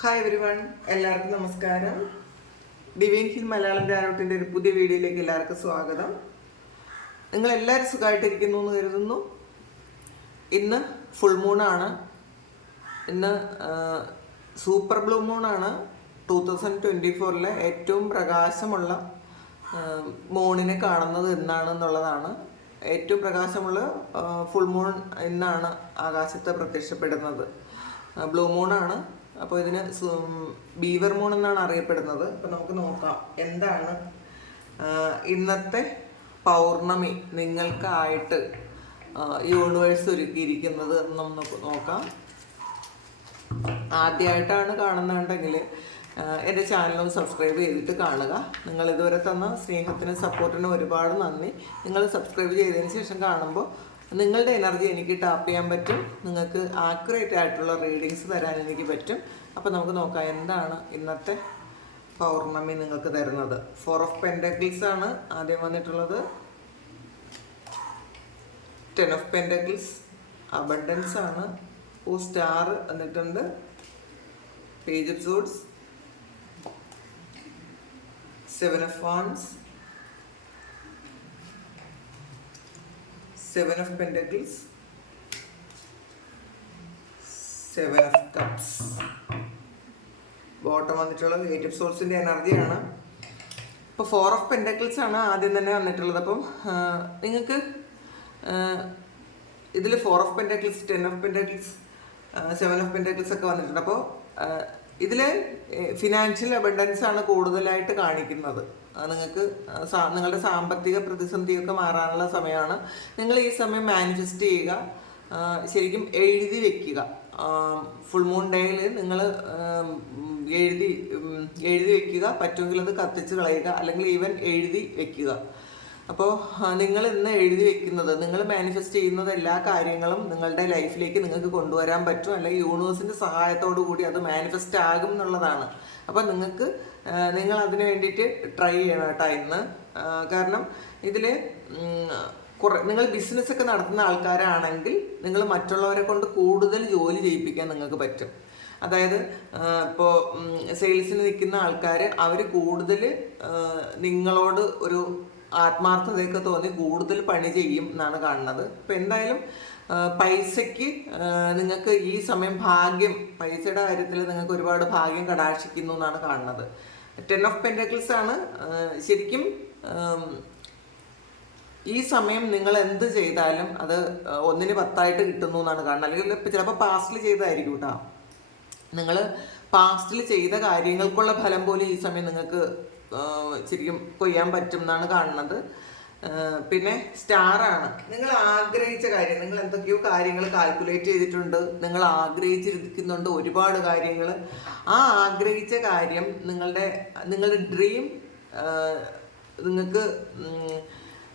Hi every one, എല്ലാവർക്കും നമസ്കാരം. Divine hill Malayalam ടാരോട്ടിൻ്റെ ഒരു പുതിയ വീഡിയോയിലേക്ക് എല്ലാവർക്കും സ്വാഗതം. നിങ്ങളെല്ലാവരും സുഖമായിട്ടിരിക്കുന്നു എന്ന് കരുതുന്നു. ഇന്ന് ഫുൾ മൂണാണ്. ഇന്ന് സൂപ്പർ ബ്ലൂ മൂണാണ്. 2024 ഏറ്റവും പ്രകാശമുള്ള മൂണിനെ കാണുന്നത് എന്നാണെന്നുള്ളതാണ്. ഏറ്റവും പ്രകാശമുള്ള ഫുൾ മൂൺ ഇന്നാണ് ആകാശത്ത് പ്രത്യക്ഷപ്പെടുന്നത്. ബ്ലൂ മൂണാണ്. അപ്പോൾ ഇതിന് ബീവർ മൂൺ എന്നാണ് അറിയപ്പെടുന്നത്. അപ്പോൾ നമുക്ക് നോക്കാം എന്താണ് ഇന്നത്തെ പൗർണമി നിങ്ങൾക്കായിട്ട് യൂണിവേഴ്സ് ഒരുക്കിയിരിക്കുന്നത് എന്ന് നമുക്ക് നോക്കാം. ആദ്യമായിട്ടാണ് കാണുന്നുണ്ടെങ്കിൽ എൻ്റെ ചാനലൊന്ന് സബ്സ്ക്രൈബ് ചെയ്തിട്ട് കാണുക. നിങ്ങൾ ഇതുവരെ തന്ന സ്നേഹത്തിനും സപ്പോർട്ടിനും ഒരുപാട് നന്ദി. നിങ്ങൾ സബ്സ്ക്രൈബ് ചെയ്തതിന് ശേഷം കാണുമ്പോൾ നിങ്ങളുടെ എനർജി എനിക്ക് ടാപ്പ് ചെയ്യാൻ പറ്റും. നിങ്ങൾക്ക് ആക്യുറേറ്റ് ആയിട്ടുള്ള റീഡിങ്സ് തരാൻ എനിക്ക് പറ്റും. അപ്പോൾ നമുക്ക് നോക്കാം എന്താണ് ഇന്നത്തെ പൗർണമി നിങ്ങൾക്ക് തരുന്നത്. 4 ഓഫ് പെൻറ്റക്കിൾസ് ആണ് ആദ്യം വന്നിട്ടുള്ളത്. 10 ഓഫ് പെൻറ്റക്കിൾസ് അബണ്ടൻസ് ആണ്. സ്റ്റാർ വന്നിട്ടുണ്ട്. Page of swords, 7 of wands, 7 of Pentacles, 7 of Cups. Bottom വന്നിട്ടുള്ളത് 8 of Swordsൻ്റെ എനർജിയാണ്. ഇപ്പോൾ 4 of Pentacles ആണ് ആദ്യം തന്നെ വന്നിട്ടുള്ളത്. അപ്പം നിങ്ങൾക്ക് ഇതിൽ 4 of Pentacles, 10 of Pentacles, 7 of Pentacles ഒക്കെ വന്നിട്ടുണ്ട്. അപ്പോൾ ഇതിൽ ഫിനാൻഷ്യൽ അബണ്ടൻസ് ആണ് കൂടുതലായിട്ട് കാണിക്കുന്നത്. നിങ്ങൾക്ക് നിങ്ങളുടെ സാമ്പത്തിക പ്രതിസന്ധിയൊക്കെ മാറാനുള്ള സമയമാണ്. നിങ്ങൾ ഈ സമയം മാനിഫെസ്റ്റ് ചെയ്യുക. ശരിക്കും എഴുതി വെക്കുക. ഫുൾ മൂൺ ഡേയിൽ നിങ്ങൾ എഴുതി വെക്കുക. പറ്റുമെങ്കിൽ അത് കത്തിച്ച് കളയുക, അല്ലെങ്കിൽ ഈവൻ എഴുതി വെക്കുക. അപ്പോൾ നിങ്ങൾ ഇന്ന് എഴുതി വെക്കുന്നത്, നിങ്ങൾ മാനിഫെസ്റ്റ് ചെയ്യുന്നത് എല്ലാ കാര്യങ്ങളും നിങ്ങളുടെ ലൈഫിലേക്ക് നിങ്ങൾക്ക് കൊണ്ടുവരാൻ പറ്റും, അല്ലെങ്കിൽ യൂണിവേഴ്സിൻ്റെ സഹായത്തോടു കൂടി അത് മാനിഫെസ്റ്റ് ആകും എന്നുള്ളതാണ്. അപ്പോൾ നിങ്ങൾ അതിന് വേണ്ടിയിട്ട് ട്രൈ ചെയ്യണം കേട്ടോ ഇന്ന്. കാരണം ഇതിൽ നിങ്ങൾ ബിസിനസ്സൊക്കെ നടത്തുന്ന ആൾക്കാരാണെങ്കിൽ നിങ്ങൾ മറ്റുള്ളവരെ കൊണ്ട് കൂടുതൽ ജോലി ചെയ്യിപ്പിക്കാൻ നിങ്ങൾക്ക് പറ്റും. അതായത് ഇപ്പോൾ സെയിൽസിന് നിൽക്കുന്ന ആൾക്കാർ അവർ കൂടുതൽ നിങ്ങളോട് ഒരു ആത്മാർത്ഥതയൊക്കെ തോന്നി കൂടുതൽ പണി ചെയ്യും എന്നാണ് കാണുന്നത്. ഇപ്പം എന്തായാലും പൈസയ്ക്ക് നിങ്ങൾക്ക് ഈ സമയം ഭാഗ്യം, പൈസയുടെ കാര്യത്തിൽ നിങ്ങൾക്ക് ഒരുപാട് ഭാഗ്യം കടാക്ഷിക്കുന്നു എന്നാണ് കാണുന്നത്. 10 ഓഫ് പെൻറ്റക്കിൾസ് ആണ്. ശരിക്കും ഈ സമയം നിങ്ങൾ എന്ത് ചെയ്താലും അത് 1ന് 10 കിട്ടുന്നു എന്നാണ് കാണുന്നത്. അല്ലെങ്കിൽ ഇപ്പം ചിലപ്പോൾ പാസ്റ്റിൽ ചെയ്തതായിരിക്കും കേട്ടോ. നിങ്ങൾ പാസ്റ്റിൽ ചെയ്ത കാര്യങ്ങൾക്കുള്ള ഫലം പോലും ഈ സമയം നിങ്ങൾക്ക് ശരിക്കും കൊയ്യാൻ പറ്റും എന്നാണ് കാണുന്നത്. പിന്നെ സ്റ്റാറാണ്. നിങ്ങൾ ആഗ്രഹിച്ച കാര്യം, നിങ്ങൾ എന്തൊക്കെയോ കാര്യങ്ങൾ കാൽക്കുലേറ്റ് ചെയ്തിട്ടുണ്ട്, നിങ്ങൾ ആഗ്രഹിച്ചിരിക്കുന്നുണ്ട് ഒരുപാട് കാര്യങ്ങൾ. ആ ആഗ്രഹിച്ച കാര്യം നിങ്ങളുടെ ഡ്രീം നിങ്ങൾക്ക്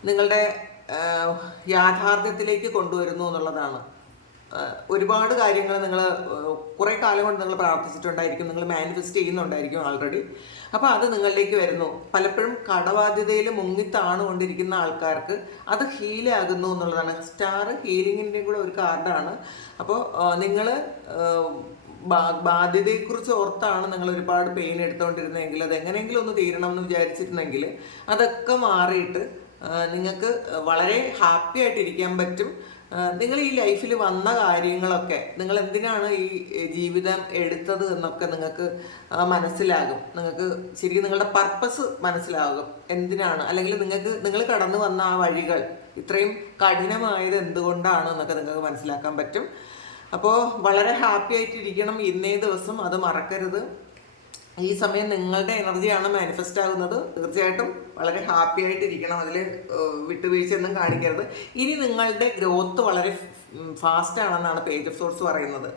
നിങ്ങളുടെ യാഥാർത്ഥ്യത്തിലേക്ക് കൊണ്ടുവരുന്നു എന്നുള്ളതാണ്. ഒരുപാട് കാര്യങ്ങൾ നിങ്ങൾ കുറേ കാലം കൊണ്ട് നിങ്ങൾ പ്രാർത്ഥിച്ചിട്ടുണ്ടായിരിക്കും, നിങ്ങൾ മാനിഫെസ്റ്റ് ചെയ്യുന്നുണ്ടായിരിക്കും ഓൾറെഡി. അപ്പോൾ അത് നിങ്ങളിലേക്ക് വരുന്നു. പലപ്പോഴും കടബാധ്യതയിൽ മുങ്ങിത്താണുകൊണ്ടിരിക്കുന്ന ആൾക്കാർക്ക് അത് ഹീലാകുന്നു എന്നുള്ളതാണ്. സ്റ്റാർ ഹീലിങ്ങിൻ്റെ കൂടെ ഒരു കാർഡാണ്. അപ്പോൾ നിങ്ങൾ ബാധ്യതയെക്കുറിച്ച് ഓർത്താണ് നിങ്ങൾ ഒരുപാട് പെയിൻ എടുത്തുകൊണ്ടിരുന്നെങ്കിൽ, അത് എങ്ങനെയെങ്കിലും ഒന്ന് തീരണം എന്ന് വിചാരിച്ചിരുന്നെങ്കിൽ അതൊക്കെ മാറിയിട്ട് നിങ്ങൾക്ക് വളരെ ഹാപ്പി ആയിട്ടിരിക്കാൻ പറ്റും. നിങ്ങൾ ഈ ലൈഫിൽ വന്ന കാര്യങ്ങളൊക്കെ, നിങ്ങൾ എന്തിനാണ് ഈ ജീവിതം എടുത്തത് എന്നൊക്കെ നിങ്ങൾക്ക് മനസ്സിലാകും. നിങ്ങൾക്ക് ശരിക്കും നിങ്ങളുടെ പർപ്പസ് മനസ്സിലാകും എന്തിനാണ്, അല്ലെങ്കിൽ നിങ്ങൾ കടന്നു വന്ന ആ വഴികൾ ഇത്രയും കഠിനമായത് എന്തുകൊണ്ടാണ് എന്നൊക്കെ നിങ്ങൾക്ക് മനസ്സിലാക്കാൻ പറ്റും. അപ്പോൾ വളരെ ഹാപ്പി ആയിട്ടിരിക്കണം ഇന്നേ ദിവസം, അത് മറക്കരുത്. ഈ സമയം നിങ്ങളുടെ എനർജിയാണ് മാനിഫെസ്റ്റ് ആകുന്നത്. തീർച്ചയായിട്ടും വളരെ ഹാപ്പി ആയിട്ടിരിക്കണം, അതിൽ വിട്ടുവീഴ്ചയൊന്നും കാണിക്കരുത്. ഇനി നിങ്ങളുടെ ഗ്രോത്ത് വളരെ ഫാസ്റ്റ് ആണെന്നാണ് പേജ് ഓഫ് സോഡ്സ് പറയുന്നത്.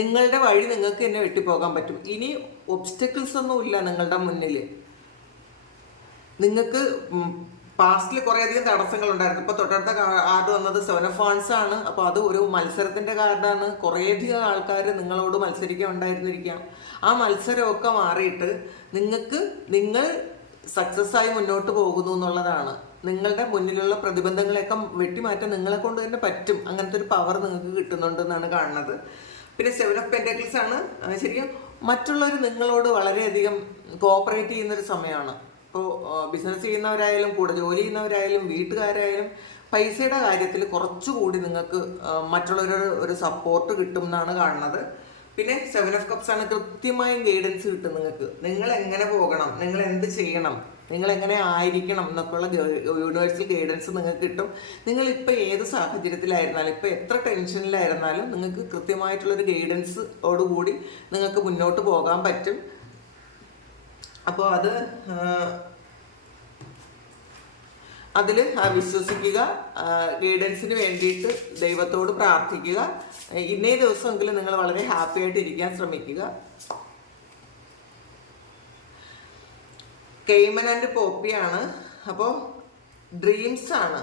നിങ്ങളുടെ വഴി നിങ്ങൾക്ക് തന്നെ വെട്ടിപ്പോകാൻ പറ്റും. ഇനി ഒബ്സ്റ്റക്കിൾസ് ഒന്നും ഇല്ല നിങ്ങളുടെ മുന്നിൽ. നിങ്ങൾക്ക് പാസ്റ്റിൽ കുറേയധികം തടസ്സങ്ങളുണ്ടായിരുന്നു. ഇപ്പോൾ തൊട്ടടുത്ത കാർഡ് വന്നത് 7 ഓഫ് വാൻഡ്സ് ആണ്. അപ്പോൾ അത് ഒരു മത്സരത്തിൻ്റെ കാർഡാണ്. കുറേയധികം ആൾക്കാർ നിങ്ങളോട് മത്സരിക്കാൻ ഉണ്ടായിരുന്നിരിക്കാം. ആ മത്സരമൊക്കെ മാറിയിട്ട് നിങ്ങൾ സക്സസ് ആയി മുന്നോട്ട് പോകുന്നു എന്നുള്ളതാണ്. നിങ്ങളുടെ മുന്നിലുള്ള പ്രതിബന്ധങ്ങളെയൊക്കെ വെട്ടിമാറ്റാൻ നിങ്ങളെ കൊണ്ട് തന്നെ പറ്റും. അങ്ങനത്തെ ഒരു പവർ നിങ്ങൾക്ക് കിട്ടുന്നുണ്ടെന്നാണ് കാണുന്നത്. പിന്നെ 7 ഓഫ് പെൻറ്റക്കിൾസ് ആണ്. ശരിക്കും മറ്റുള്ളവർ നിങ്ങളോട് വളരെയധികം കോപ്പറേറ്റ് ചെയ്യുന്നൊരു സമയമാണ്. ഇപ്പോൾ ബിസിനസ് ചെയ്യുന്നവരായാലും കൂടെ ജോലി ചെയ്യുന്നവരായാലും വീട്ടുകാരായാലും പൈസയുടെ കാര്യത്തിൽ കുറച്ചുകൂടി നിങ്ങൾക്ക് മറ്റുള്ളവരുടെ ഒരു സപ്പോർട്ട് കിട്ടും എന്നാണ് കാണുന്നത്. പിന്നെ 7 ഓഫ് കപ്സ് ആണ്. കൃത്യമായും ഗൈഡൻസ് കിട്ടും നിങ്ങൾക്ക്. നിങ്ങൾ എങ്ങനെ പോകണം, നിങ്ങൾ എന്ത് ചെയ്യണം, നിങ്ങൾ എങ്ങനെ ആയിരിക്കണം എന്നൊക്കെയുള്ള യൂണിവേഴ്സൽ ഗൈഡൻസ് നിങ്ങൾക്ക് കിട്ടും. നിങ്ങളിപ്പോൾ ഏത് സാഹചര്യത്തിലായിരുന്നാലും, ഇപ്പോൾ എത്ര ടെൻഷനിലായിരുന്നാലും നിങ്ങൾക്ക് കൃത്യമായിട്ടുള്ളൊരു ഗൈഡൻസോടുകൂടി നിങ്ങൾക്ക് മുന്നോട്ട് പോകാൻ പറ്റും. അപ്പോൾ അതിൽ വിശ്വസിക്കുക, ഗൈഡൻസിന് വേണ്ടിയിട്ട് ദൈവത്തോട് പ്രാർത്ഥിക്കുക. ഇന്നേ ദിവസമെങ്കിലും നിങ്ങൾ വളരെ ഹാപ്പി ആയിട്ട് ഇരിക്കാൻ ശ്രമിക്കുക. കെയ്മൻ ആൻഡ് പോപ്പിയാണ്. അപ്പോൾ ഡ്രീംസ് ആണ്.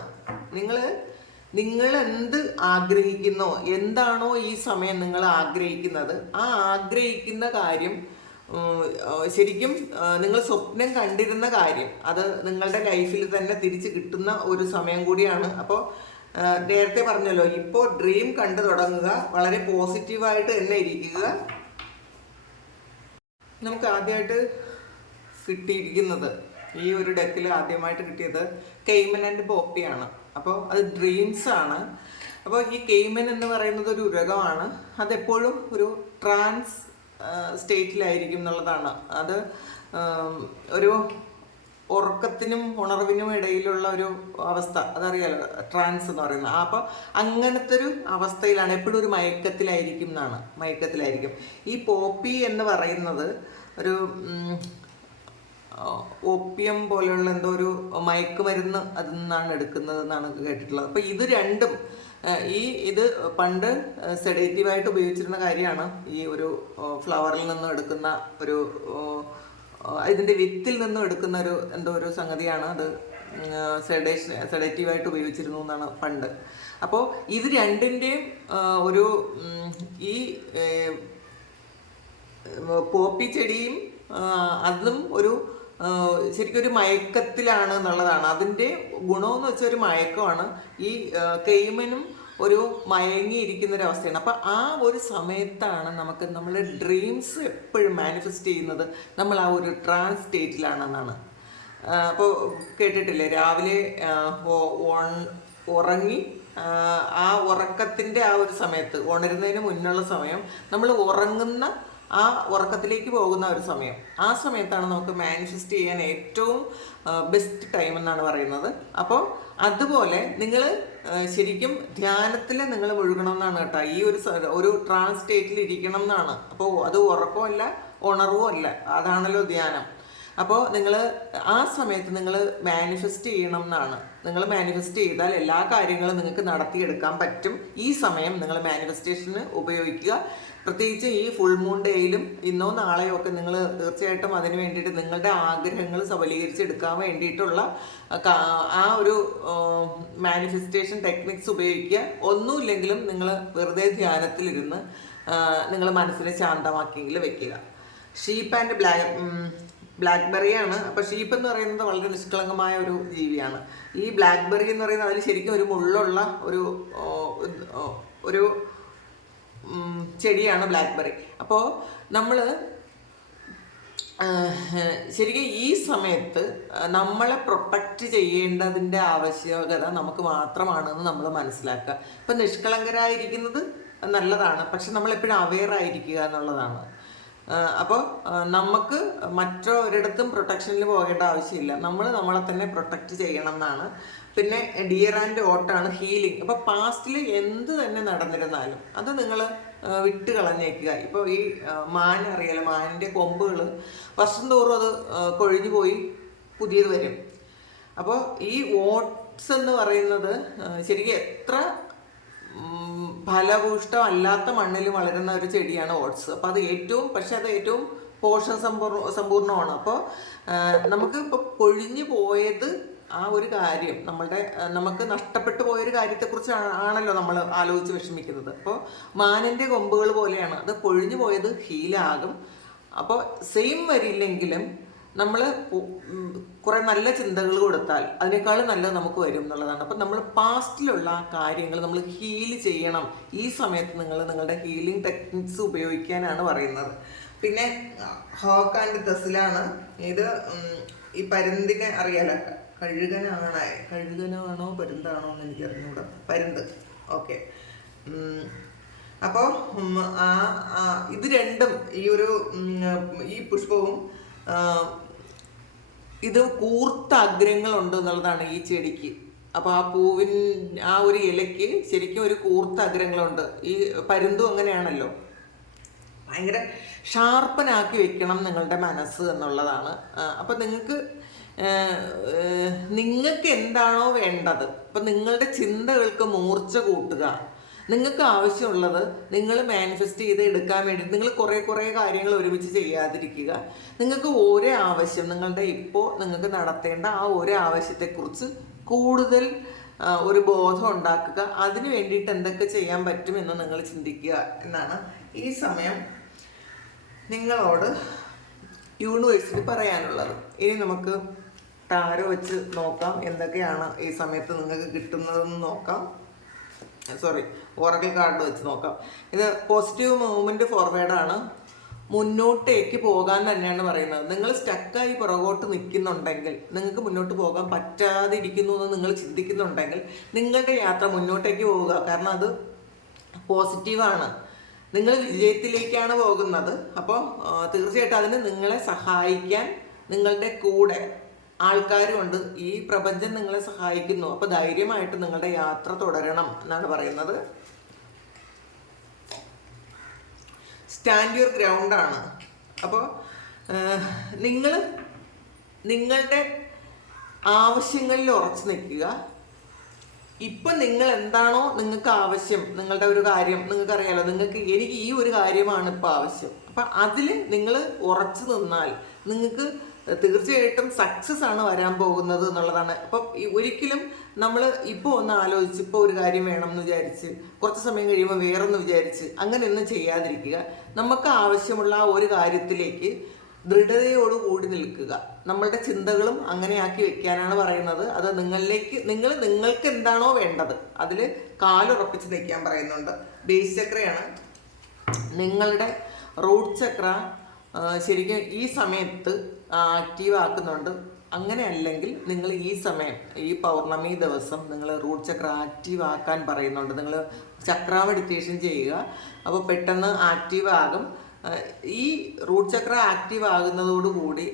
നിങ്ങൾ എന്ത് ആഗ്രഹിക്കുന്നോ, എന്താണോ ഈ സമയം നിങ്ങൾ ആഗ്രഹിക്കുന്നത്, ആ ആഗ്രഹിക്കുന്ന കാര്യം ശരിക്കും നിങ്ങൾ സ്വപ്നം കണ്ടിരുന്ന കാര്യം അത് നിങ്ങളുടെ ലൈഫിൽ തന്നെ തിരിച്ച് കിട്ടുന്ന ഒരു സമയം കൂടിയാണ്. അപ്പോൾ നേരത്തെ പറഞ്ഞല്ലോ, ഇപ്പോൾ ഡ്രീം കണ്ടു തുടങ്ങുക, വളരെ പോസിറ്റീവായിട്ട് തന്നെ ഇരിക്കുക. നമുക്ക് ആദ്യമായിട്ട് കിട്ടിയിരിക്കുന്നത്, ഈ ഒരു ഡെക്കിൽ ആദ്യമായിട്ട് കിട്ടിയത് കെയ്മൻ ആൻഡ് പോപ്പിയാണ്. അപ്പോൾ അത് ഡ്രീംസ് ആണ്. അപ്പോൾ ഈ കെയ്മൻ എന്ന് പറയുന്നത് ഒരു ഉരകമാണ്. അതെപ്പോഴും ഒരു ട്രാൻസ് സ്റ്റേറ്റിലായിരിക്കും എന്നുള്ളതാണ്. അത് ഒരു ഉറക്കത്തിനും ഉണർവിനും ഇടയിലുള്ള ഒരു അവസ്ഥ, അതറിയാലോ ട്രാൻസ് എന്ന് പറയുന്നത്. അപ്പോൾ അങ്ങനത്തെ ഒരു അവസ്ഥയിലാണ്, എപ്പോഴും ഒരു മയക്കത്തിലായിരിക്കും. ഈ പോപ്പി എന്ന് പറയുന്നത് ഒരു ഓപ്പിയം പോലെയുള്ള എന്തോ ഒരു മയക്കുമരുന്ന് അതിൽ നിന്നാണ് എടുക്കുന്നത് എന്നാണ് കേട്ടിട്ടുള്ളത്. അപ്പോൾ ഇത് രണ്ടും ഇത് പണ്ട് സെഡേറ്റീവായിട്ട് ഉപയോഗിച്ചിരുന്ന കാര്യമാണ്. ഈ ഒരു ഫ്ലവറിൽ നിന്നും എടുക്കുന്ന ഒരു ഇതിൻ്റെ വിത്തിൽ നിന്നും എടുക്കുന്ന ഒരു എന്തോ ഒരു സംഗതിയാണ്. അത് സെഡേറ്റീവായിട്ട് ഉപയോഗിച്ചിരുന്നു എന്നാണ് പണ്ട്. അപ്പോൾ ഇത് രണ്ടിൻ്റെയും ഒരു ഈ പോപ്പി ചെടിയും അതും ഒരു ശരിക്കും ഒരു മയക്കത്തിലാണ് എന്നുള്ളതാണ്. അതിൻ്റെ ഗുണമെന്ന് വെച്ചാൽ ഒരു മയക്കമാണ്. ഈ കെയ്മനും ഒരു മയങ്ങിയിരിക്കുന്നൊരവസ്ഥയാണ്. അപ്പം ആ ഒരു സമയത്താണ് നമുക്ക് നമ്മുടെ ഡ്രീംസ് എപ്പോഴും മാനിഫെസ്റ്റ് ചെയ്യുന്നത്. നമ്മൾ ആ ഒരു ട്രാൻസ് സ്റ്റേറ്റിലാണെന്നാണ്. അപ്പോൾ കേട്ടിട്ടില്ലേ, രാവിലെ ഉറങ്ങി ആ ഉറക്കത്തിൻ്റെ ആ ഒരു സമയത്ത്, ഉണരുന്നതിന് മുന്നുള്ള സമയം, നമ്മൾ ഉറങ്ങുന്ന ആ ഉറക്കത്തിലേക്ക് പോകുന്ന ഒരു സമയം, ആ സമയത്താണ് നമുക്ക് മാനിഫെസ്റ്റ് ചെയ്യാൻ ഏറ്റവും ബെസ്റ്റ് ടൈം എന്നാണ് പറയുന്നത്. അപ്പോൾ അതുപോലെ നിങ്ങൾ ശരിക്കും ധ്യാനത്തിൽ നിങ്ങൾ മുഴുകണം എന്നാണ് കേട്ടോ. ഈ ഒരു ട്രാൻസ് സ്റ്റേറ്റിൽ ഇരിക്കണം എന്നാണ്. അപ്പോൾ അത് ഉറക്കമല്ല ഉണർവും അല്ല, അതാണല്ലോ ധ്യാനം. അപ്പോൾ നിങ്ങൾ ആ സമയത്ത് നിങ്ങൾ മാനിഫെസ്റ്റ് ചെയ്യണം എന്നാണ്. നിങ്ങൾ മാനിഫെസ്റ്റ് ചെയ്താൽ എല്ലാ കാര്യങ്ങളും നിങ്ങൾക്ക് നടത്തിയെടുക്കാൻ പറ്റും. ഈ സമയം നിങ്ങൾ മാനിഫെസ്റ്റേഷന് ഉപയോഗിക്കുക. പ്രത്യേകിച്ച് ഈ ഫുൾ മൂൺ ഡേയിലും ഇന്നോ നാളെയോ ഒക്കെ നിങ്ങൾ തീർച്ചയായിട്ടും അതിന് വേണ്ടിയിട്ട് നിങ്ങളുടെ ആഗ്രഹങ്ങൾ സബലീകരിച്ചെടുക്കാൻ വേണ്ടിയിട്ടുള്ള ആ ഒരു മാനിഫെസ്റ്റേഷൻ ടെക്നിക്സ് ഉപയോഗിക്കുക. ഒന്നുമില്ലെങ്കിലും നിങ്ങൾ വെറുതെ ധ്യാനത്തിലിരുന്ന് നിങ്ങൾ മനസ്സിനെ ശാന്തമാക്കിയെങ്കിൽ വെക്കുക. ഷീപ്പ് ആൻഡ് ബ്ലാക്ക്ബെറിയാണ്. അപ്പോൾ ഷീപ്പ് എന്ന് പറയുന്നത് വളരെ നിഷ്കളങ്കമായ ഒരു ജീവിയാണ്. ഈ ബ്ലാക്ക്ബെറി എന്ന് പറയുന്നത് അതിൽ ശരിക്കും ഒരു മുള്ളുള്ള ഒരു ചെടിയാണ് ബ്ലാക്ക്ബെറി. അപ്പോൾ നമ്മൾ ശരിക്കും ഈ സമയത്ത് നമ്മളെ പ്രൊട്ടക്റ്റ് ചെയ്യേണ്ടതിൻ്റെ ആവശ്യകത നമുക്ക് മാത്രമാണെന്ന് നമ്മൾ മനസ്സിലാക്കുക. ഇപ്പം നിഷ്കളങ്കരായിരിക്കുന്നത് നല്ലതാണ്, പക്ഷെ നമ്മളെപ്പോഴും അവെയർ ആയിരിക്കുക എന്നുള്ളതാണ്. അപ്പോൾ നമുക്ക് മറ്റൊരിടത്തും പ്രൊട്ടക്ഷനിൽ പോകേണ്ട ആവശ്യമില്ല. നമ്മൾ നമ്മളെ തന്നെ പ്രൊട്ടക്റ്റ് ചെയ്യണം എന്നാണ്. പിന്നെ ഡിയർ ആൻഡ് ഓട്ടാണ് ഹീലിംഗ്. അപ്പോൾ പാസ്റ്റിൽ എന്ത് തന്നെ നടന്നിരുന്നാലും അത് നിങ്ങൾ വിട്ട് കളഞ്ഞേക്കുക. ഇപ്പോൾ ഈ മാൻ അറിയാലോ, മാനിൻ്റെ കൊമ്പുകൾ വർഷം തോറും അത് കൊഴിഞ്ഞു പോയി പുതിയത് വരും. അപ്പോൾ ഈ ഓട്സ് എന്ന് പറയുന്നത് ശരിക്കും എത്ര ഫലഭൂഷ്ടം അല്ലാത്ത മണ്ണിൽ വളരുന്ന ഒരു ചെടിയാണ് ഓട്സ്. അപ്പോൾ അത് ഏറ്റവും പോഷക സമ്പൂർണ്ണമാണ്. അപ്പോൾ നമുക്ക് ഇപ്പോൾ കൊഴിഞ്ഞു പോയത് ആ ഒരു കാര്യം, നമുക്ക് നഷ്ടപ്പെട്ടു പോയൊരു കാര്യത്തെക്കുറിച്ച് ആണല്ലോ നമ്മൾ ആലോചിച്ച് വിഷമിക്കുന്നത്. അപ്പോൾ മാനിൻ്റെ കൊമ്പുകൾ പോലെയാണ്, അത് കൊഴിഞ്ഞു പോയത് ഹീലാകും. അപ്പോൾ സെയിം വരില്ലെങ്കിലും നമ്മൾ കുറേ നല്ല ചിന്തകൾ കൊടുത്താൽ അതിനേക്കാളും നല്ലത് നമുക്ക് വരും എന്നുള്ളതാണ്. അപ്പം നമ്മൾ പാസ്റ്റിലുള്ള ആ കാര്യങ്ങൾ നമ്മൾ ഹീൽ ചെയ്യണം. ഈ സമയത്ത് നിങ്ങൾ നിങ്ങളുടെ ഹീലിംഗ് ടെക്നിക്സ് ഉപയോഗിക്കാനാണ് പറയുന്നത്. പിന്നെ ഹോക്ക് ആൻഡ് തസിലാണ് ഇത്. ഈ പരുന്തിനെ അറിയാലോ, കഴുകനാണോ പരുന്താണോ എന്ന് എനിക്ക് അറിഞ്ഞൂടാ. പരുന്ത്, ഓക്കെ. അപ്പോൾ ഇത് രണ്ടും ഈ പുഷ്പവും ഇത് കൂർത്ത അഗ്രങ്ങളുണ്ട് എന്നുള്ളതാണ് ഈ ചെടിക്ക്. അപ്പോൾ ആ ആ ഒരു ഇലയ്ക്ക് ശരിക്കും ഒരു കൂർത്ത അഗ്രങ്ങളുണ്ട്. ഈ പരുന്തും അങ്ങനെയാണല്ലോ. ഭയങ്കര ഷാർപ്പനാക്കി വെക്കണം നിങ്ങളുടെ മനസ്സ് എന്നുള്ളതാണ്. അപ്പം നിങ്ങൾക്ക് എന്താണോ വേണ്ടത്, അപ്പം നിങ്ങളുടെ ചിന്തകൾക്ക് മൂർച്ച കൂട്ടുക. നിങ്ങൾക്ക് ആവശ്യമുള്ളത് നിങ്ങൾ മാനിഫെസ്റ്റ് ചെയ്ത് എടുക്കാൻ വേണ്ടി നിങ്ങൾ കുറേ കാര്യങ്ങൾ ഒരുമിച്ച് ചെയ്യാതിരിക്കുക. നിങ്ങൾക്ക് ഓരോ ആവശ്യം, നിങ്ങളുടെ ഇപ്പോൾ നിങ്ങൾക്ക് നടത്തേണ്ട ആ ഓരോ ആവശ്യത്തെക്കുറിച്ച് കൂടുതൽ ഒരു ബോധം ഉണ്ടാക്കുക. അതിന് വേണ്ടിയിട്ട് എന്തൊക്കെ ചെയ്യാൻ പറ്റുമെന്ന് നിങ്ങൾ ചിന്തിക്കുക എന്നാണ് ഈ സമയം നിങ്ങളോട് യൂണിവേഴ്സിറ്റി പറയാനുള്ളത്. ഇനി നമുക്ക് ടാരോ വെച്ച് നോക്കാം എന്തൊക്കെയാണ് ഈ സമയത്ത് നിങ്ങൾക്ക് കിട്ടുന്നതെന്ന് നോക്കാം. ഓറക്കിൾ കാർഡ് വെച്ച് നോക്കാം. ഇത് പോസിറ്റീവ് മൂവ്മെൻറ്റ് ഫോർവേഡാണ്. മുന്നോട്ടേക്ക് പോകാൻ തന്നെയാണ് പറയുന്നത്. നിങ്ങൾ സ്റ്റക്കായി പുറകോട്ട് നിൽക്കുന്നുണ്ടെങ്കിൽ, നിങ്ങൾക്ക് മുന്നോട്ട് പോകാൻ പറ്റാതെ ഇരിക്കുന്നു എന്ന് നിങ്ങൾ ചിന്തിക്കുന്നുണ്ടെങ്കിൽ നിങ്ങളുടെ യാത്ര മുന്നോട്ടേക്ക് പോവുക. കാരണം അത് പോസിറ്റീവാണ്. നിങ്ങൾ വിജയത്തിലേക്കാണ് പോകുന്നത്. അപ്പോൾ തീർച്ചയായിട്ടും അതിന് നിങ്ങളെ സഹായിക്കാൻ നിങ്ങളുടെ കൂടെ ആൾക്കാരുമുണ്ട്. ഈ പ്രപഞ്ചം നിങ്ങളെ സഹായിക്കുന്നു. അപ്പോൾ ധൈര്യമായിട്ട് നിങ്ങളുടെ യാത്ര തുടരണം എന്നാണ് പറയുന്നത്. സ്റ്റാൻഡ് യുവർ ഗ്രൗണ്ടാണ്. അപ്പോൾ നിങ്ങളുടെ ആവശ്യങ്ങളിൽ ഉറച്ചു നിൽക്കുക. ഇപ്പം നിങ്ങൾ എന്താണോ നിങ്ങൾക്ക് ആവശ്യം, നിങ്ങളുടെ ഒരു കാര്യം നിങ്ങൾക്കറിയാലോ, എനിക്ക് ഈ ഒരു കാര്യമാണ് ഇപ്പോൾ ആവശ്യം. അപ്പം അതിൽ നിങ്ങൾ ഉറച്ചു നിന്നാൽ നിങ്ങൾക്ക് തീർച്ചയായിട്ടും സക്സസ് ആണ് വരാൻ പോകുന്നത് എന്നുള്ളതാണ്. അപ്പം ഒരിക്കലും നമ്മൾ ഇപ്പോൾ ഒന്ന് ആലോചിച്ച് ഇപ്പോൾ ഒരു കാര്യം വേണം എന്ന് വിചാരിച്ച് കുറച്ച് സമയം കഴിയുമ്പോൾ വേറൊന്ന് വിചാരിച്ച് അങ്ങനെയൊന്നും ചെയ്യാതിരിക്കുക. നമുക്ക് ആവശ്യമുള്ള ആ ഒരു കാര്യത്തിലേക്ക് ദൃഢതയോടുകൂടി നിൽക്കുക. നമ്മളുടെ ചിന്തകളും അങ്ങനെയാക്കി വെക്കാനാണ് പറയുന്നത്. അത് നിങ്ങൾക്ക് എന്താണോ വേണ്ടത് അതിൽ കാലുറപ്പിച്ച് നിൽക്കാൻ പറയുന്നുണ്ട്. ബേസ് ചക്രയാണ് നിങ്ങളുടെ റൂട്ട് ചക്ര. ശരിക്കും ഈ സമയത്ത് ആക്റ്റീവ് ആക്കുന്നുണ്ട്. അങ്ങനെ അല്ലെങ്കിൽ നിങ്ങൾ ഈ സമയം, ഈ പൗർണമി ദിവസം നിങ്ങൾ റൂട്ട് ചക്ര ആക്റ്റീവ് ആക്കാൻ പറയുന്നുണ്ട്. നിങ്ങൾ ചക്ര മെഡിറ്റേഷൻ ചെയ്യുക. അപ്പോൾ പെട്ടെന്ന് ആക്റ്റീവ് ആകും. ഈ റൂട്ട് ചക്ര ആക്റ്റീവ് ആകുന്നതോടുകൂടി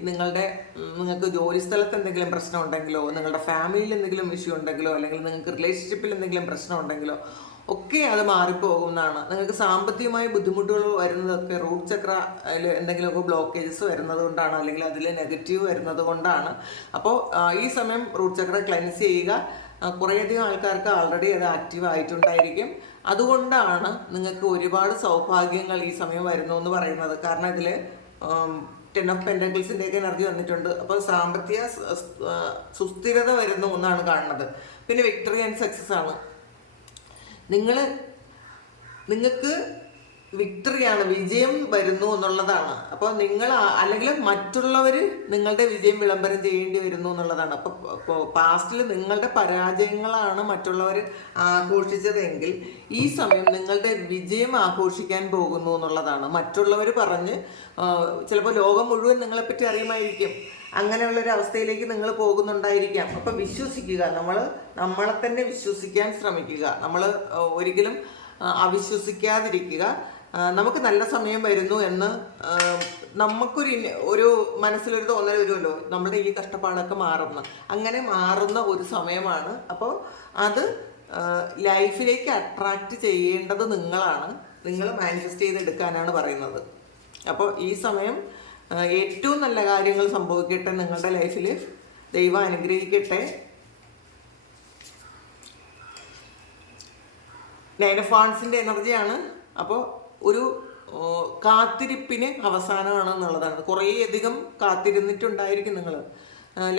നിങ്ങൾക്ക് ജോലി സ്ഥലത്ത് എന്തെങ്കിലും പ്രശ്നം ഉണ്ടെങ്കിലോ, നിങ്ങളുടെ ഫാമിലിയിൽ എന്തെങ്കിലും ഇഷ്യൂ ഉണ്ടെങ്കിലോ, അല്ലെങ്കിൽ നിങ്ങൾക്ക് റിലേഷൻഷിപ്പിൽ എന്തെങ്കിലും പ്രശ്നം ഉണ്ടെങ്കിലോ ഒക്കെ അത് മാറിപ്പോകുന്നതാണ്. നിങ്ങൾക്ക് സാമ്പത്തികമായ ബുദ്ധിമുട്ടുകൾ വരുന്നതൊക്കെ റൂട്ട് ചക്ര എന്തെങ്കിലുമൊക്കെ ബ്ലോക്കേജസ് വരുന്നത് കൊണ്ടാണ്, അല്ലെങ്കിൽ അതിൽ നെഗറ്റീവ് വരുന്നത് കൊണ്ടാണ്. അപ്പോൾ ഈ സമയം റൂട്ട് ചക്ര ക്ലെൻസ് ചെയ്യുക. കുറേയധികം ആൾക്കാർക്ക് ആൾറെഡി അത് ആക്റ്റീവ് ആയിട്ടുണ്ടായിരിക്കും. അതുകൊണ്ടാണ് നിങ്ങൾക്ക് ഒരുപാട് സൗഭാഗ്യങ്ങൾ ഈ സമയം വരുന്നു എന്ന് പറയുന്നത്. കാരണം ഇതിൽ 10 ഓഫ് പെൻറ്റക്കിൾസിൻ്റെയൊക്കെ എനർജി വന്നിട്ടുണ്ട്. അപ്പോൾ സാമ്പത്തിക സുസ്ഥിരത വരുന്നു എന്നാണ് കാണുന്നത്. പിന്നെ വിക്ടറി ആൻഡ് സക്സസ് ആണ്. നിങ്ങൾക്ക് വിക്ടറിയാണ്, വിജയം വരുന്നു എന്നുള്ളതാണ്. അപ്പോൾ അല്ലെങ്കിൽ മറ്റുള്ളവർ നിങ്ങളുടെ വിജയം വിളംബരം ചെയ്യേണ്ടി വരുന്നു എന്നുള്ളതാണ്. അപ്പോൾ പാസ്റ്റിൽ നിങ്ങളുടെ പരാജയങ്ങളാണ് മറ്റുള്ളവർ ആഘോഷിച്ചതെങ്കിൽ ഈ സമയം നിങ്ങളുടെ വിജയം ആഘോഷിക്കാൻ പോകുന്നു എന്നുള്ളതാണ്. മറ്റുള്ളവർ പറഞ്ഞ് ചിലപ്പോൾ ലോകം മുഴുവൻ നിങ്ങളെപ്പറ്റി അറിയുമായിരിക്കും. അങ്ങനെയുള്ളൊരു അവസ്ഥയിലേക്ക് നിങ്ങൾ പോകുന്നുണ്ടായിരിക്കാം. അപ്പം വിശ്വസിക്കുക, നമ്മളെ തന്നെ വിശ്വസിക്കാൻ ശ്രമിക്കുക. നമ്മൾ ഒരിക്കലും അവിശ്വസിക്കാതിരിക്കുക. നമുക്ക് നല്ല സമയം വരുന്നു എന്ന് നമുക്കൊരു മനസ്സിലൊരു തോന്നൽ വരുമല്ലോ, നമ്മുടെ ഈ കഷ്ടപ്പാടൊക്കെ മാറുന്ന, അങ്ങനെ മാറുന്ന ഒരു സമയമാണ്. അപ്പോൾ അത് ലൈഫിലേക്ക് അട്രാക്റ്റ് ചെയ്യേണ്ടത് നിങ്ങളാണ്. നിങ്ങൾ മാനിഫെസ്റ്റ് ചെയ്തെടുക്കാനാണ് പറയുന്നത്. അപ്പോൾ ഈ സമയം ഏറ്റവും നല്ല കാര്യങ്ങൾ സംഭവിക്കട്ടെ നിങ്ങളുടെ ലൈഫിൽ. ദൈവം അനുഗ്രഹിക്കട്ടെ. 9 ഓഫ് വാൻഡ്സിൻ്റെ എനർജിയാണ്. അപ്പോൾ ഒരു കാത്തിരിപ്പിന് അവസാനമാണ് എന്നുള്ളതാണ്. കുറേയധികം കാത്തിരുന്നിട്ടുണ്ടായിരിക്കും നിങ്ങൾ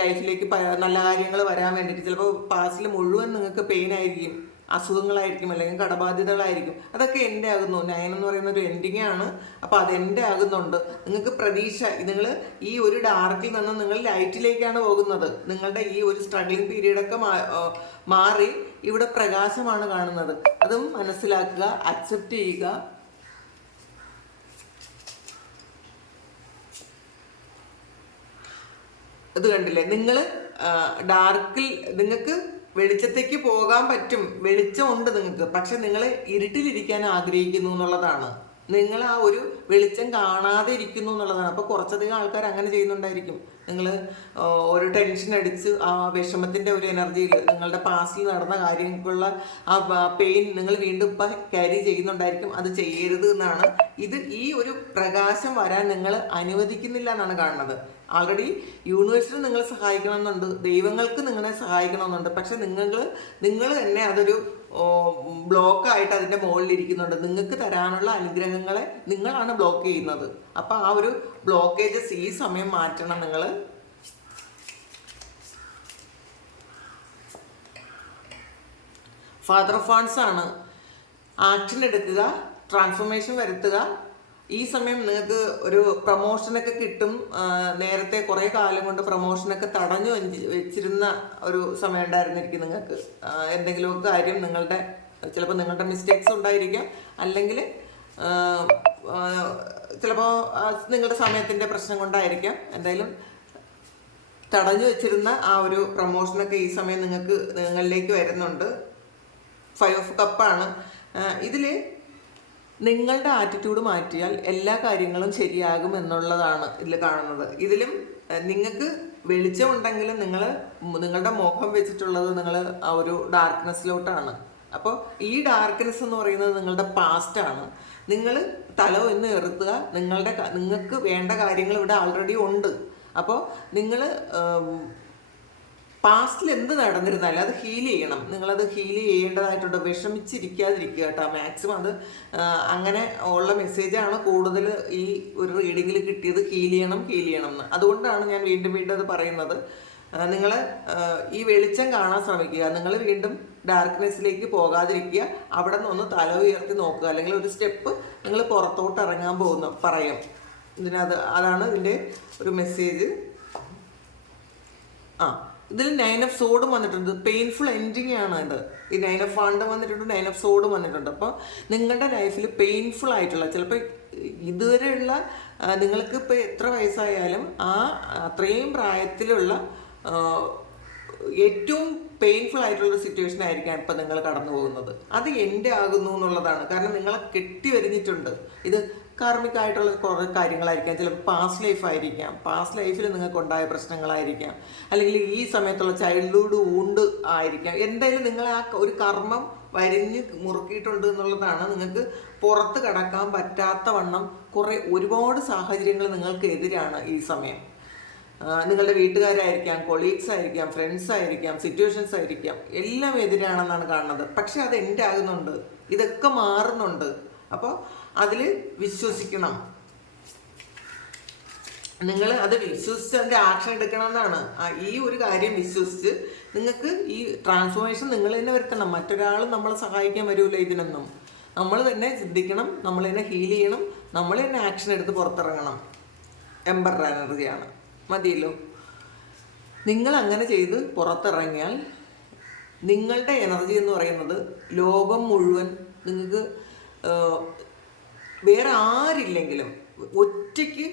ലൈഫിലേക്ക് നല്ല കാര്യങ്ങൾ വരാൻ വേണ്ടിയിട്ട്. ചിലപ്പോൾ പാസ്റ്റിൽ മുഴുവൻ നിങ്ങൾക്ക് പെയിൻ ആയിരിക്കും, അസുഖങ്ങളായിരിക്കും, അല്ലെങ്കിൽ കടബാധ്യതകളായിരിക്കും. അതൊക്കെ എൻ്റെ ആകുന്നു. 9 എന്ന് പറയുന്ന ഒരു എൻഡിങ് ആണ്. അപ്പോൾ അത് എൻ്റെ ആകുന്നുണ്ട്. നിങ്ങൾക്ക് പ്രതീക്ഷ, നിങ്ങൾ ഈ ഒരു ഡാർക്കിൽ നിന്ന് നിങ്ങൾ ലൈറ്റിലേക്കാണ് പോകുന്നത്. നിങ്ങളുടെ ഈ ഒരു സ്ട്രഗ്ലിംഗ് പീരീഡൊക്കെ മാറി ഇവിടെ പ്രകാശമാണ് കാണുന്നത്. അതും മനസ്സിലാക്കുക, അക്സെപ്റ്റ് ചെയ്യുക. ഇത് കണ്ടില്ലേ, നിങ്ങൾ ഡാർക്കിൽ നിങ്ങൾക്ക് വെളിച്ചത്തേക്ക് പോകാൻ പറ്റും, വെളിച്ചമുണ്ട് നിങ്ങൾക്ക്, പക്ഷെ നിങ്ങൾ ഇരുട്ടിലിരിക്കാൻ ആഗ്രഹിക്കുന്നു എന്നുള്ളതാണ്. നിങ്ങൾ ആ ഒരു വെളിച്ചം കാണാതെ ഇരിക്കുന്നു എന്നുള്ളതാണ്. അപ്പോൾ കുറച്ചധികം ആൾക്കാർ അങ്ങനെ ചെയ്യുന്നുണ്ടായിരിക്കും. നിങ്ങൾ ഒരു ടെൻഷൻ അടിച്ച് ആ വിഷമത്തിൻ്റെ ഒരു എനർജിയിൽ നിങ്ങളുടെ പാസ്റ്റിൽ നടന്ന കാര്യങ്ങൾക്കുള്ള ആ പെയിൻ നിങ്ങൾ വീണ്ടും ഇപ്പം ക്യാരി ചെയ്യുന്നുണ്ടായിരിക്കും. അത് ചെയ്യരുത് എന്നാണ്. ഈ ഒരു പ്രകാശം വരാൻ നിങ്ങൾ അനുവദിക്കുന്നില്ല എന്നാണ് കാണുന്നത്. ആൾറെഡി യൂണിവേഴ്സിന് നിങ്ങളെ സഹായിക്കണമെന്നുണ്ട്, ദൈവങ്ങൾക്ക് നിങ്ങളെ സഹായിക്കണമെന്നുണ്ട്. പക്ഷെ നിങ്ങൾ തന്നെ അതൊരു ബ്ലോക്കായിട്ട് അതിൻ്റെ മുകളിൽ ഇരിക്കുന്നുണ്ട്. നിങ്ങൾക്ക് തരാനുള്ള അനുഗ്രഹങ്ങളെ നിങ്ങളാണ് ബ്ലോക്ക് ചെയ്യുന്നത്. അപ്പം ആ ഒരു ബ്ലോക്കേജസ് ഈ സമയം മാറ്റണം നിങ്ങൾ. ഫാദർ ഓഫ് വാൻഡ്സ് ആണ്. ആക്ഷൻ എടുക്കുക, ട്രാൻസ്ഫോർമേഷൻ വരുത്തുക. ഈ സമയം നിങ്ങൾക്ക് ഒരു പ്രൊമോഷനൊക്കെ കിട്ടും. നേരത്തെ കുറേ കാലം കൊണ്ട് പ്രൊമോഷനൊക്കെ തടഞ്ഞു വെച്ചിരുന്ന ഒരു സമയം ഉണ്ടായിരുന്നിരിക്കും നിങ്ങൾക്ക്. എന്തെങ്കിലും കാര്യം ചിലപ്പോൾ നിങ്ങളുടെ മിസ്റ്റേക്സ് ഉണ്ടായിരിക്കാം, അല്ലെങ്കിൽ ചിലപ്പോൾ നിങ്ങളുടെ സമയത്തിൻ്റെ പ്രശ്നം കൊണ്ടായിരിക്കാം. എന്തായാലും തടഞ്ഞു വെച്ചിരുന്ന ആ ഒരു പ്രൊമോഷനൊക്കെ ഈ സമയം നിങ്ങളിലേക്ക് വരുന്നുണ്ട്. 5 ഓഫ് കപ്പാണ്. ഇതിൽ നിങ്ങളുടെ ആറ്റിറ്റ്യൂഡ് മാറ്റിയാൽ എല്ലാ കാര്യങ്ങളും ശരിയാകും എന്നുള്ളതാണ് ഇതിൽ കാണുന്നത്. ഇതിലും നിങ്ങൾക്ക് വെളിച്ചമുണ്ടെങ്കിലും നിങ്ങളുടെ മുഖം വെച്ചിട്ടുള്ളത് നിങ്ങൾ ആ ഒരു ഡാർക്ക്നെസ്സിലോട്ടാണ്. അപ്പോൾ ഈ ഡാർക്ക്നെസ് എന്ന് പറയുന്നത് നിങ്ങളുടെ പാസ്റ്റാണ്. നിങ്ങൾ തല ഒന്ന് എറുത്തുക. നിങ്ങൾക്ക് വേണ്ട കാര്യങ്ങൾ ഇവിടെ ആൾറെഡി ഉണ്ട്. അപ്പോൾ നിങ്ങൾ പാസ്റ്റിൽ എന്ത് നടന്നിരുന്നാലും അത് ഹീൽ ചെയ്യണം. നിങ്ങളത് ഹീൽ ചെയ്യേണ്ടതായിട്ടുണ്ട്. വിഷമിച്ചിരിക്കാതിരിക്കുക കേട്ടോ. മാക്സിമം അത് അങ്ങനെ ഉള്ള മെസ്സേജാണ് കൂടുതൽ ഈ ഒരു റീഡിങ്ങിൽ കിട്ടിയത്. ഹീൽ ചെയ്യണം എന്ന്. അതുകൊണ്ടാണ് ഞാൻ വീണ്ടും അത് പറയുന്നത്. നിങ്ങൾ ഈ വെളിച്ചം കാണാൻ ശ്രമിക്കുക. നിങ്ങൾ വീണ്ടും ഡാർക്ക്നെസ്സിലേക്ക് പോകാതിരിക്കുക. അവിടെ നിന്ന് തല ഉയർത്തി നോക്കുക. അല്ലെങ്കിൽ ഒരു സ്റ്റെപ്പ് നിങ്ങൾ പുറത്തോട്ട് ഇറങ്ങാൻ പറയും. അതാണ് ഇതിൻ്റെ ഒരു മെസ്സേജ്. ഇതിൽ 9 ഓഫ് സോഡും വന്നിട്ടുണ്ട്. പെയിൻഫുൾ എൻഡിങ് ആണ് ഇത്. ഈ 9 ഓഫ് വാണ്ട് വന്നിട്ടുണ്ട്, 9 ഓഫ് സോഡും വന്നിട്ടുണ്ട്. അപ്പോൾ നിങ്ങളുടെ ലൈഫിൽ പെയിൻഫുൾ ആയിട്ടുള്ള, ചിലപ്പോൾ ഇതുവരെയുള്ള നിങ്ങൾക്ക് ഇപ്പോൾ എത്ര വയസ്സായാലും അത്രയും പ്രായത്തിലുള്ള ഏറ്റവും പെയിൻഫുൾ ആയിട്ടുള്ള സിറ്റുവേഷൻ ആയിരിക്കാം ഇപ്പം നിങ്ങൾ കടന്നു പോകുന്നത്. അത് എൻ്റെ ആകുന്നു എന്നുള്ളതാണ്. കാരണം നിങ്ങളെ കെട്ടി വരിഞ്ഞിട്ടുണ്ട്. ഇത് കാർമിക് ആയിട്ടുള്ള കുറേ കാര്യങ്ങളായിരിക്കാം. ചിലപ്പോൾ പാസ്റ്റ് ലൈഫ് ആയിരിക്കാം. പാസ്റ്റ് ലൈഫിൽ നിങ്ങൾക്കുണ്ടായ പ്രശ്നങ്ങളായിരിക്കാം. അല്ലെങ്കിൽ ഈ സമയത്തുള്ള ചൈൽഡ്ഹുഡ് വൂണ്ട് ആയിരിക്കാം. എന്തായാലും നിങ്ങൾ ആ ഒരു കർമ്മം വരിഞ്ഞ് മുറുക്കിയിട്ടുണ്ട് എന്നുള്ളതാണ്. നിങ്ങൾക്ക് പുറത്ത് കടക്കാൻ പറ്റാത്ത വണ്ണം ഒരുപാട് സാഹചര്യങ്ങൾ നിങ്ങൾക്ക് എതിരാണ് ഈ സമയം. നിങ്ങളുടെ വീട്ടുകാരായിരിക്കാം, കൊളീഗ്സ് ആയിരിക്കാം, ഫ്രണ്ട്സ് ആയിരിക്കാം, സിറ്റുവേഷൻസ് ആയിരിക്കാം, എല്ലാം എതിരാണെന്നാണ് കാണുന്നത്. പക്ഷെ അത് എൻ്റെ ആകുന്നുണ്ട്. ഇതൊക്കെ മാറുന്നുണ്ട്. അപ്പോൾ അതിൽ വിശ്വസിക്കണം. നിങ്ങൾ അത് വിശ്വസിച്ച് അതിൻ്റെ ആക്ഷൻ എടുക്കണം എന്നാണ്. ഈ ഒരു കാര്യം വിശ്വസിച്ച് നിങ്ങൾക്ക് ഈ ട്രാൻസ്ഫോർമേഷൻ നിങ്ങൾ തന്നെ വരുത്തണം. മറ്റൊരാളും നമ്മളെ സഹായിക്കാൻ വരില്ല ഇതിനൊന്നും. നമ്മൾ തന്നെ ചിന്തിക്കണം, നമ്മൾ തന്നെ ഹീൽ ചെയ്യണം, നമ്മൾ തന്നെ ആക്ഷൻ എടുത്ത് പുറത്തിറങ്ങണം. എംബർ എനർജിയാണ്. മതിയല്ലോ. നിങ്ങൾ അങ്ങനെ ചെയ്ത് പുറത്തിറങ്ങിയാൽ നിങ്ങളുടെ എനർജി എന്ന് പറയുന്നത് ലോകം മുഴുവൻ നിങ്ങൾക്ക് വേറെ ആരില്ലെങ്കിലും ഒറ്റയ്ക്ക്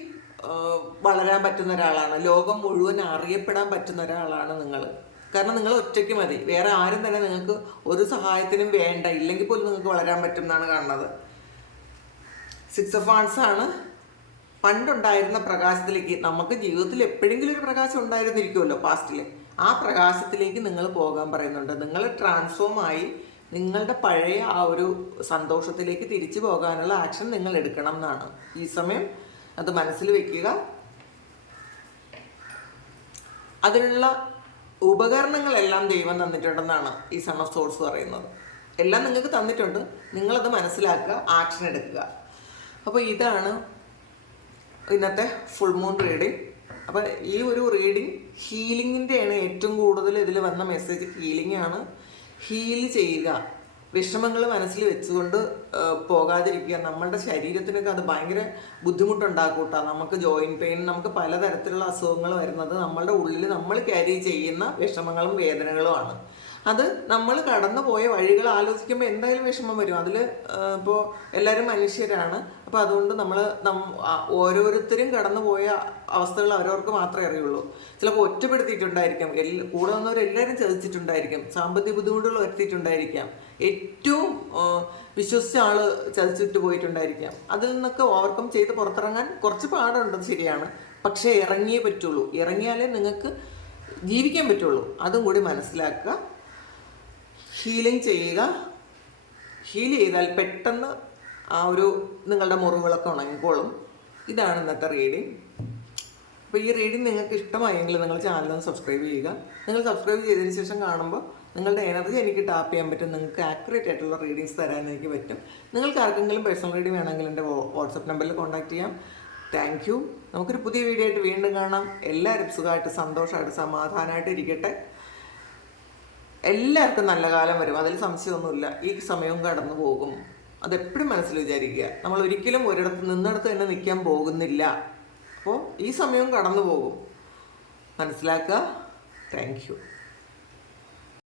വളരാൻ പറ്റുന്ന ഒരാളാണ്. ലോകം മുഴുവൻ അറിയപ്പെടാൻ പറ്റുന്ന ഒരാളാണ് നിങ്ങൾ. കാരണം നിങ്ങൾ ഒറ്റയ്ക്ക് മതി. വേറെ ആരും തന്നെ നിങ്ങൾക്ക് ഒരു സഹായത്തിനും വേണ്ട. ഇല്ലെങ്കിൽ പോലും നിങ്ങൾക്ക് വളരാൻ പറ്റും എന്നാണ് കാണുന്നത്. 6 ഓഫ് വാൻഡ്സ് ആണ്. പണ്ടുണ്ടായിരുന്ന പ്രകാശത്തിലേക്ക്, നമുക്ക് ജീവിതത്തിൽ എപ്പോഴെങ്കിലും ഒരു പ്രകാശം ഉണ്ടായിരുന്നിരിക്കുമല്ലോ പാസ്റ്റിൽ, ആ പ്രകാശത്തിലേക്ക് നിങ്ങൾ പോകാൻ പറയുന്നുണ്ട്. നിങ്ങൾ ട്രാൻസ്ഫോം ആയി നിങ്ങളുടെ പഴയ ആ ഒരു സന്തോഷത്തിലേക്ക് തിരിച്ചു പോകാനുള്ള ആക്ഷൻ നിങ്ങൾ എടുക്കണം എന്നാണ് ഈ സമയം. അത് മനസ്സിൽ വെക്കുക. അതിനുള്ള ഉപകരണങ്ങളെല്ലാം ദൈവം തന്നിട്ടുണ്ടെന്നാണ് ഈ സൺ ഓഫ് സോഴ്സ് പറയുന്നത്. എല്ലാം നിങ്ങൾക്ക് തന്നിട്ടുണ്ട്. നിങ്ങളത് മനസ്സിലാക്കുക, ആക്ഷൻ എടുക്കുക. അപ്പോൾ ഇതാണ് ഇന്നത്തെ ഫുൾ മൂൺ റീഡിങ്. അപ്പോൾ ഈ ഒരു റീഡിങ് ഹീലിങ്ങിൻ്റെയാണ് ഏറ്റവും കൂടുതൽ ഇതിൽ വന്ന മെസ്സേജ്. ഹീലിംഗ് ആണ്. ഹീൽ ചെയ്യുക. വിഷമങ്ങൾ മനസ്സിൽ വെച്ചുകൊണ്ട് പോകാതിരിക്കുക. നമ്മളുടെ ശരീരത്തിനൊക്കെ അത് ഭയങ്കര ബുദ്ധിമുട്ടുണ്ടാക്കൂട്ടാ. നമുക്ക് ജോയിൻറ്റ് പെയിൻ, നമുക്ക് പലതരത്തിലുള്ള അസുഖങ്ങൾ വരുന്നത് നമ്മളുടെ ഉള്ളിൽ നമ്മൾ ക്യാരി ചെയ്യുന്ന വിഷമങ്ങളും വേദനകളുമാണ്. അത് നമ്മൾ കടന്നു പോയ വഴികൾ ആലോചിക്കുമ്പോൾ എന്തായാലും വിഷമം വരും. അതിൽ ഇപ്പോൾ എല്ലാവരും മനുഷ്യരാണ്. അപ്പോൾ അതുകൊണ്ട് നമ്മൾ ഓരോരുത്തരും കടന്നു പോയ അവസ്ഥകൾ അവരവർക്ക് മാത്രമേ അറിയുള്ളൂ. ചിലപ്പോൾ ഒറ്റപ്പെടുത്തിയിട്ടുണ്ടായിരിക്കാം, കൂടെ വന്നവരെല്ലാവരും ചതിച്ചിട്ടുണ്ടായിരിക്കും, സാമ്പത്തിക ബുദ്ധിമുട്ടുകൾ വരുത്തിയിട്ടുണ്ടായിരിക്കാം, ഏറ്റവും വിശ്വസിച്ച ആൾ ചതിച്ചിട്ട് പോയിട്ടുണ്ടായിരിക്കാം. അതിൽ നിന്നൊക്കെ ഓവർകം ചെയ്ത് പുറത്തിറങ്ങാൻ കുറച്ച് പാടുണ്ട്, ശരിയാണ്. പക്ഷേ ഇറങ്ങിയേ പറ്റുള്ളൂ. ഇറങ്ങിയാലേ നിങ്ങൾക്ക് ജീവിക്കാൻ പറ്റുള്ളൂ. അതും കൂടി മനസ്സിലാക്കുക. ഹീലിംഗ് ചെയ്യുക. ഹീൽ ചെയ്താൽ പെട്ടെന്ന് ആ ഒരു നിങ്ങളുടെ മുറിവുകളൊക്കെ ഉണങ്ങിക്കോളും. ഇതാണ് ഇന്നത്തെ റീഡിങ്. അപ്പോൾ ഈ റീഡിങ് നിങ്ങൾക്ക് ഇഷ്ടമായെങ്കിൽ നിങ്ങൾ ചാനലൊന്ന് സബ്സ്ക്രൈബ് ചെയ്യുക. നിങ്ങൾ സബ്സ്ക്രൈബ് ചെയ്തതിന് ശേഷം കാണുമ്പോൾ നിങ്ങളുടെ എനർജി എനിക്ക് ടാപ്പ് ചെയ്യാൻ പറ്റും. നിങ്ങൾക്ക് ആക്യുറേറ്റ് ആയിട്ടുള്ള റീഡിങ്സ് തരാൻ എനിക്ക് പറ്റും. നിങ്ങൾക്ക് ആർക്കെങ്കിലും പേഴ്സണൽ റീഡിങ് വേണമെങ്കിൽ എൻ്റെ വാട്സപ്പ് നമ്പറിൽ കോൺടാക്ട് ചെയ്യാം. Thank you. നമുക്കൊരു പുതിയ വീഡിയോ ആയിട്ട് വീണ്ടും കാണാം. എല്ലാവരും സുഖമായിട്ട് സന്തോഷമായിട്ട് സമാധാനമായിട്ട് ഇരിക്കട്ടെ. എല്ലാവർക്കും നല്ല കാലം വരും, അതിൽ സംശയമൊന്നുമില്ല. ഈ സമയവും കടന്നു പോകും. അതെപ്പോഴും മനസ്സിൽ വിചാരിക്കുക. നമ്മൾ ഒരിക്കലും നിന്നിടത്ത് തന്നെ നിൽക്കാൻ പോകുന്നില്ല. അപ്പോൾ ഈ സമയവും കടന്നു പോകും, മനസ്സിലാക്കുക. Thank you.